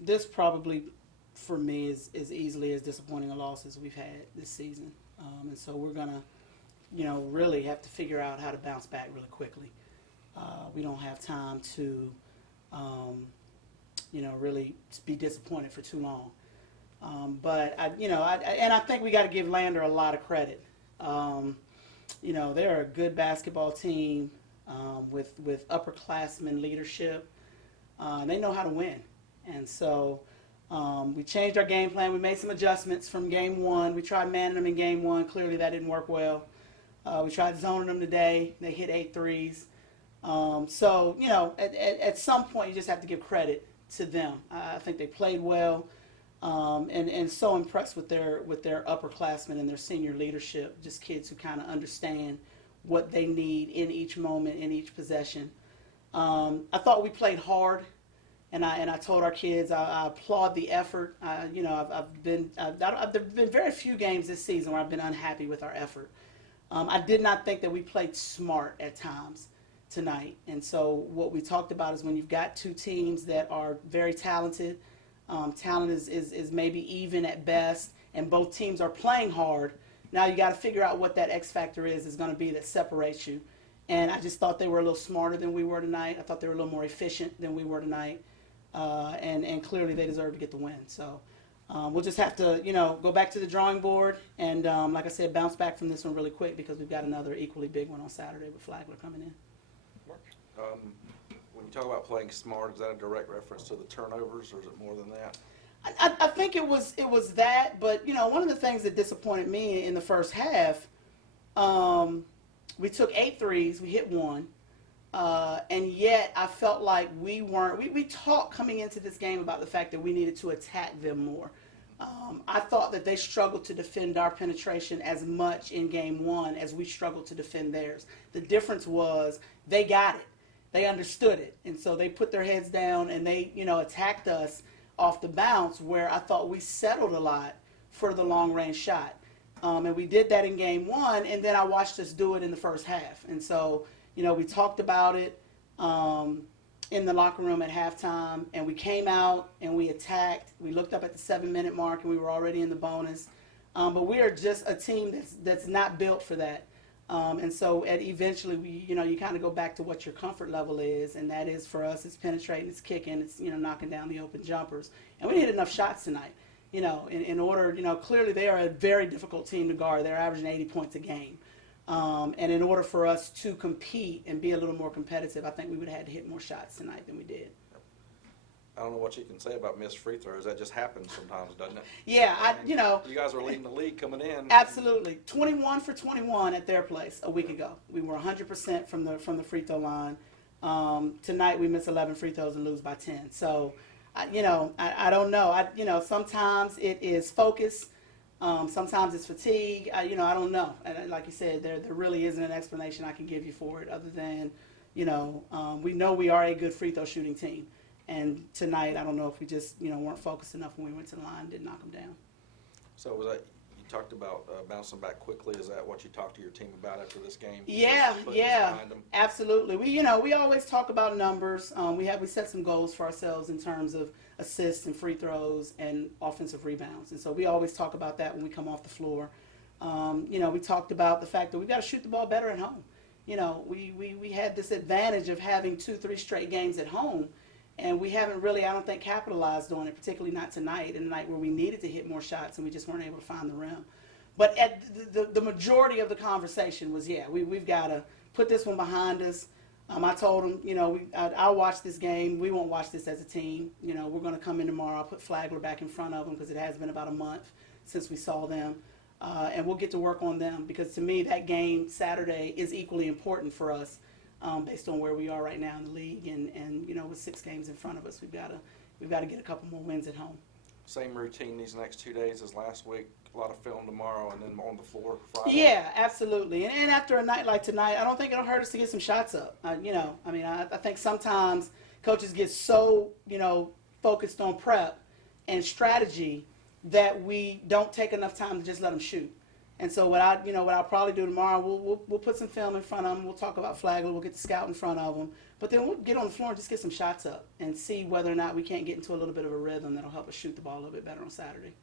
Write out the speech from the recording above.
This probably for me is easily as disappointing a loss as we've had this season, and so we're gonna, really have to figure out how to bounce back really quickly. We don't have time to, really be disappointed for too long. But I think we got to give Lander a lot of credit. They're a good basketball team with upperclassmen leadership. They know how to win, and so we changed our game plan. We made some adjustments from game one. We tried manning them in game one. Clearly, that didn't work well. We tried zoning them today. They hit 8 threes. At some point, you just have to give credit to them. I think they played well. And so impressed with their upperclassmen and their senior leadership, just kids who kind of understand what they need in each moment, in each possession. I thought we played hard, and I told our kids I applaud the effort. I've been very few games this season where I've been unhappy with our effort. I did not think that we played smart at times tonight, and so what we talked about is when you've got two teams that are very talented. Talent is maybe even at best, and both teams are playing hard. Now you got to figure out what that X factor is going to be that separates you. And I just thought they were a little smarter than we were tonight. I thought they were a little more efficient than we were tonight, and clearly they deserve to get the win. So we'll just have to go back to the drawing board and like I said, bounce back from this one really quick because we've got another equally big one on Saturday with Flagler coming in. When you talk about playing smart, is that a direct reference to the turnovers, or is it more than that? I think it was that, but one of the things that disappointed me in the first half, we took 8 threes, we hit 1, and yet I felt like we talked coming into this game about the fact that we needed to attack them more. I thought that they struggled to defend our penetration as much in game 1 as we struggled to defend theirs. The difference was they got it. They understood it, and so they put their heads down and they, attacked us off the bounce where I thought we settled a lot for the long-range shot. And we did that in game 1, and then I watched us do it in the first half. And so, we talked about it in the locker room at halftime, and we came out and we attacked. We looked up at the 7-minute mark, and we were already in the bonus. But we are just a team that's not built for that. And so eventually, you kind of go back to what your comfort level is, and that is for us, it's penetrating, it's kicking, it's, knocking down the open jumpers. And we hit enough shots tonight, in order, clearly they are a very difficult team to guard. They're averaging 80 points a game. And in order for us to compete and be a little more competitive, I think we would have had to hit more shots tonight than we did. I don't know what you can say about missed free throws. That just happens sometimes, doesn't it? Yeah, you guys were leading the league coming in. Absolutely, 21 for 21 at their place a week ago. We were 100% from the free throw line. Tonight we miss 11 free throws and lose by 10. So, I don't know. Sometimes it is focus. Sometimes it's fatigue. I don't know. And like you said, there really isn't an explanation I can give you for it other than, we know we are a good free throw shooting team. And tonight, I don't know if we just, weren't focused enough when we went to the line, didn't knock them down. So was that, you talked about bouncing back quickly. Is that what you talked to your team about after this game? Yeah, absolutely. We always talk about numbers. We set some goals for ourselves in terms of assists and free throws and offensive rebounds. And so we always talk about that when we come off the floor. We talked about the fact that we've got to shoot the ball better at home. We had this advantage of having 2-3 straight games at home. And we haven't really, I don't think, capitalized on it, particularly not tonight, in a night where we needed to hit more shots and we just weren't able to find the rim. But at the majority of the conversation was, we've got to put this one behind us. I told them, I'll watch this game. We won't watch this as a team. We're going to come in tomorrow. I'll put Flagler back in front of them because it has been about a month since we saw them. And we'll get to work on them because to me that game Saturday is equally important for us. Based on where we are right now in the league, and with 6 games in front of us, we've got to get a couple more wins at home. Same routine these next 2 days as last week. A lot of film tomorrow, and then on the floor Friday. Yeah, absolutely. And after a night like tonight, I don't think it'll hurt us to get some shots up. I think sometimes coaches get so focused on prep and strategy that we don't take enough time to just let them shoot. And so what I'll probably do tomorrow, we'll put some film in front of them. We'll talk about Flagler. We'll get the scout in front of them. But then we'll get on the floor and just get some shots up and see whether or not we can't get into a little bit of a rhythm that'll help us shoot the ball a little bit better on Saturday.